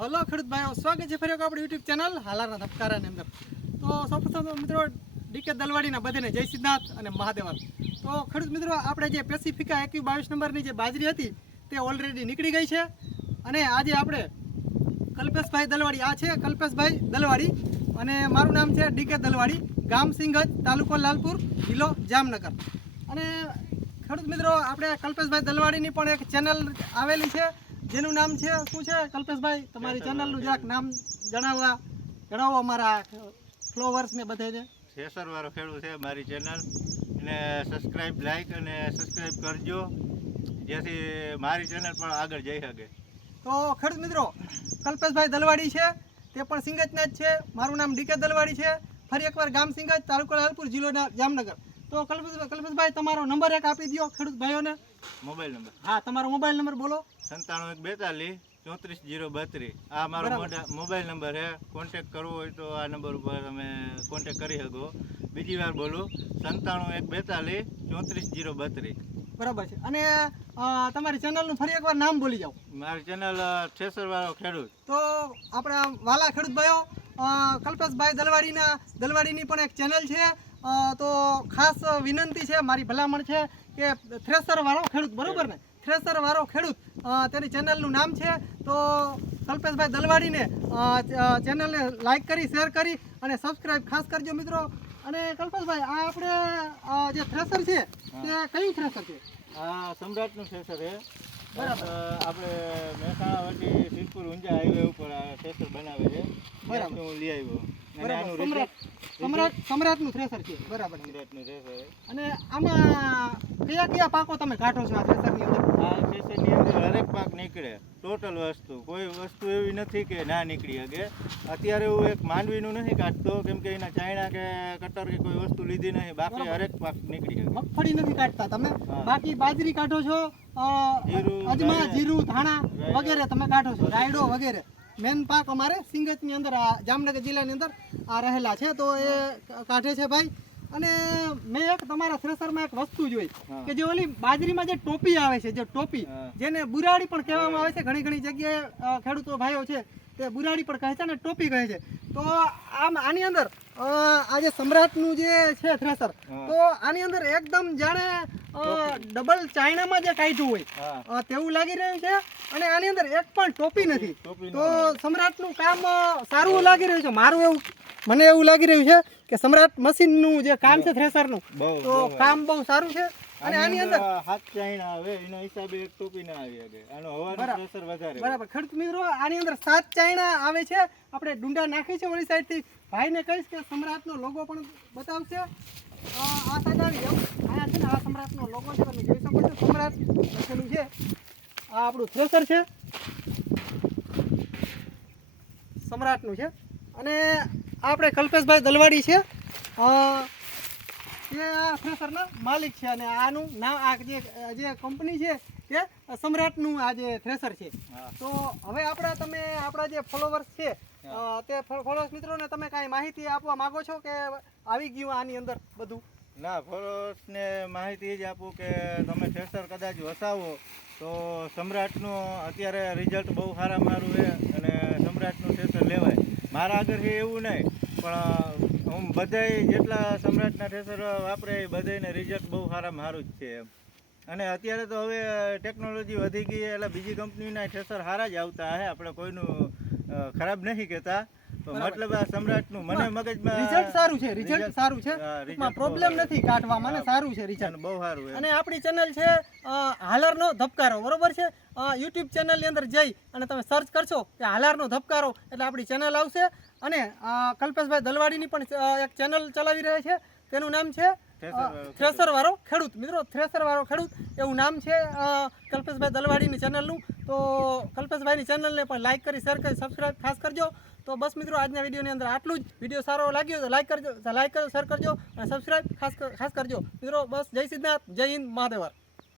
Hello ખેડૂત ભાઈઓ, સ્વાગત છે ફરી આપણી યુટ્યુબ ચેનલ હાલારના ધબકારાની અંદર. તો સૌપ્રથમ તો મિત્રો ડીકે દલવાડીના બધાને જય સિદ્ધનાથ અને મહાદેવર. તો ખેડૂત મિત્રો, આપણે જે પેસિફિકા 2122 નંબરની જે બાજરી હતી તે ઓલરેડી નીકળી ગઈ છે. અને આજે આપણે કલ્પેશભાઈ દલવાડી, આ છે કલ્પેશભાઈ દલવાડી અને મારું નામ છે ડીકે દલવાડી, ગામ સિંગજ, તાલુકો લાલપુર, જિલ્લો જામનગર. અને ખેડૂત મિત્રો, આપણે કલ્પેશભાઈ દલવાડીની પણ એક ચેનલ આવેલી છે જેનું નામ છે શું છે કલ્પેશભાઈ? તમારી ચેનલનું જરાક નામ જણાવો અમારા ફ્લોવર્સ ને બધાને. થ્રેસરવાળો ખેડૂત છે મારી ચેનલ, અને સબસ્ક્રાઈબ, લાઈક અને સબસ્ક્રાઈબ કરજો જેથી મારી ચેનલ પણ આગળ જઈ શકે. તો ખેડૂત મિત્રો, કલ્પેશભાઈ દલવાડી છે તે પણ સિંગજના જ છે. મારું નામ ડીકે દલવાડી છે. ફરી એકવાર ગામ સિંગજ, તાલુકો લાલપુર, જિલ્લો જામનગર. તો કલ્પેશભાઈ, તમારો નંબર એક આપી દો ખેડૂત ભાઈઓને. Mobile number? હા, તમારો મોબાઈલ નંબર બોલો. 9742 34032. આ મારો મોબાઈલ નંબર છે. કોન્ટેક્ટ કરવો હોય તો આ નંબર ઉપર તમે કોન્ટેક્ટ કરી શકો. બીજી વાર બોલું, 9742 34032. બરાબર છે. અને તમારી ચેનલનું ફરી એકવાર નામ બોલી જાઓ. મારી ચેનલ થ્રેસરવાળો ખેડૂત. તો આપણા વાલા ખેડૂત ભાઈઓ, કલ્પેશભાઈ દલવાડીની પણ એક ચેનલ છે. તો ખાસ વિનંતી છે, મારી ભલામણ છે કે થ્રેસરવાળો ખેડૂત, બરોબર ને? થ્રેસરવાળો ખેડૂત તેની ચેનલનું નામ છે. તો કલ્પેશભાઈ દલવાડીને ચેનલને લાઈક કરી, શેર કરી અને સબસ્ક્રાઈબ ખાસ કરજો મિત્રો. અને કલ્પેશભાઈ, આ આપણે જે થ્રેસર છે તે કયું થ્રેસર છે? આ સમ્રાટનું થ્રેસર છે. બરાબર. આપણે મહેસાણા વટી સિદ્ધપુર ઊંઝા હાઈવે ઉપર આ થ્રેસર બનાવે છે. બરાબર. હું લઈ આવ્યો. સમ્રાટનું થ્રેસર છે. બરાબર. સમ્રાટનું થ્રેસર. અને આમાં કયા પાકો તમે કાઢો છો આ થ્રેસરની અંદર? આ થ્રેસરની અંદર હરેક પાક નીકળે, ટોટલ વસ્તુ. કોઈ વસ્તુ એવી નથી કે ના નીકળી શકે. અત્યારે હું એક માંડવીનું નથી કાઢતો, કેમ કે એના ચાયણા કે કટર કે કોઈ વસ્તુ લીધી નહીં. બાકી હરેક પાક નીકળી શકે. મગફળી નથી કાઢતા તમે, બાકી બાજરી કાઢો છો, અજમા, જીરું, ધાણા વગેરે તમે કાઢો છો, રાયડો વગેરે. મેન પાક અમારે સિંગજની અંદર, જામનગર જિલ્લાની અંદર આ રહેલા છે, તો એ કાઢે છે ભાઈ. અને મેં એક તમારા થ્રેસરમાં એક વસ્તુ જોઈ કે જે ઓલી બાજરીમાં જે ટોપી આવે છે, જે ટોપી, જેને બુરાડી પણ કહેવામાં આવે છે, ઘણી જગ્યાએ ખેડૂતો ભાઈઓ છે તે બુરાડી પણ કહે છે અને ટોપી કહે છે. તો આની અંદર આ જે સમ્રાટનું જે છે થ્રેસર, તો આની અંદર એકદમ જાણે ડબલ ચાઇનામાં જે કાઢ્યું હોય તેવું લાગી રહ્યું છે. અને આની અંદર એક પણ ટોપી નથી. તો સમ્રાટનું કામ સારું લાગી રહ્યું છે. મને એવું લાગી રહ્યું છે કે સમ્રાટ મશીનનું જે કામ છે થ્રેસરનું, તો કામ બહુ સારું છે. અને આની અંદર હાથ ચાઇના આવે એના હિસાબે એક ટોપી ના આવી શકે. આનો હવાનું પ્રેશર વધારે. બરાબર. ખેડૂત મિત્રો, આની અંદર 7 ચાઇના આવે છે. આપણે ડુંડા નાખી છે ઓલી સાઈડથી. ભાઈને કહીશ કે સમ્રાટનો લોગો પણ બતાવશે. આ સાઈડ આવી જાવ. અહીંયા છે ને આ સમ્રાટનો લોગો છે, તમે જોઈ શકો છો. સમ્રાટ લખેલું છે. આ આપણું થ્રેસર છે, સમ્રાટનું છે. અને આપણે કલ્પેશભાઈ દલવાડી છે, એ આ થ્રેસરના માલિક છે. અને આનું નામ, આ જે કંપની છે તે સમ્રાટનું આ જે થ્રેસર છે. તો હવે આપણા જે ફોલોવર્સ છે તે ફોલોવર્સ મિત્રોને તમે કાંઈ માહિતી આપવા માંગો છો કે આવી ગયું આની અંદર બધું? ના, ફોલોવર્સને માહિતી જ આપું કે તમે થ્રેસર કદાચ વસાવો તો સમ્રાટનું અત્યારે રિઝલ્ટ બહુ સારું છે અને સમ્રાટનું થ્રેસર લેવાય. મારા આગળ એવું નહીં, પણ હું બધાય જેટલા સમ્રાટના થ્રેસર વાપરે એ બધાને રિઝલ્ટ બહુ સારું જ છે એમ. અને અત્યારે તો હવે ટેકનોલોજી વધી ગઈ એટલે બીજી કંપનીના થ્રેસર સારા જ આવતા હે. આપણે કોઈનું ખરાબ નહીં કહેતા, મતલબ આ સમ્રાટનું મને મગજમાં રિઝલ્ટ સારું છે. પ્રોબ્લેમ નથી કાઢવામાં, અને સારું છે રિઝલ્ટ, બહુ સારું. અને આપણી ચેનલ છે હાલારનો ધબકારો, બરોબર છે? યુટ્યુબ ચેનલની અંદર જઈ અને તમે સર્ચ કરશો કે હાલારનો ધબકારો એટલે આપણી ચેનલ આવશે. અને કલ્પેશભાઈ દલવાડીની પણ એક ચેનલ ચલાવી રહ્યા છે, તેનું નામ છે થ્રેસરવાળો ખેડૂત. મિત્રો, થ્રેસરવાળો ખેડૂત એવું નામ છે કલ્પેશભાઈ દલવાડીની ચેનલનું. તો કલ્પેશભાઈની ચેનલને પણ લાઈક કરી, શેર કરી, સબસ્ક્રાઈબ ખાસ કરજો. તો બસ મિત્રો, આજના વિડીયોની અંદર આટલું જ. વિડીયો સારો લાગ્યો તો લાઈક કરજો, શેર કરજો અને સબસ્ક્રાઈબ ખાસ કરજો મિત્રો. બસ, જય સિદ્ધનાથ, જય હિન્દ, મહાદેવર.